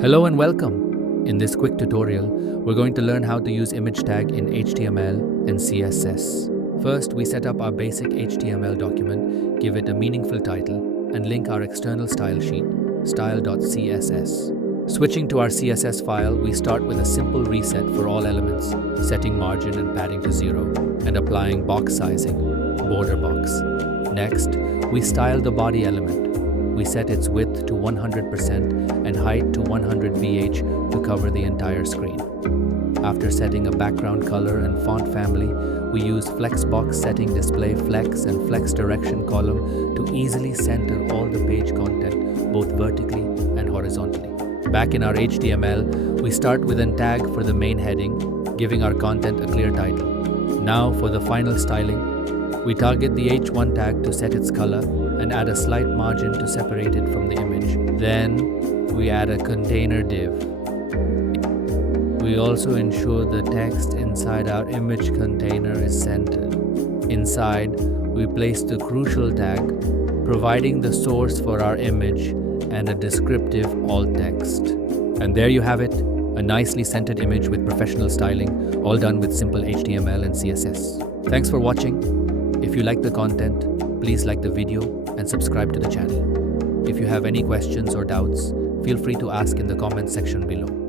Hello and welcome. In this quick tutorial, we're going to learn how to use image tag in HTML and CSS. First, we set up our basic HTML document, give it a meaningful title, and link our external style sheet, style.css. Switching to our CSS file, we start with a simple reset for all elements, setting margin and padding to 0, and applying box sizing, border box. Next, we style the body element. We set its width to 100% and height to 100 VH to cover the entire screen. After setting a background color and font family, we use Flexbox setting display flex and flex direction column to easily center all the page content both vertically and horizontally. Back in our HTML, we start with a tag for the main heading, giving our content a clear title. Now for the final styling, we target the H1 tag to set its color and add a slight margin to separate it from the image. Then we add a container div. We also ensure the text inside our image container is centered. Inside, we place the crucial tag, providing the source for our image and a descriptive alt text. And there you have it, a nicely centered image with professional styling, all done with simple HTML and CSS. Thanks for watching. If you like the content, please like the video and subscribe to the channel. If you have any questions or doubts, feel free to ask in the comment section below.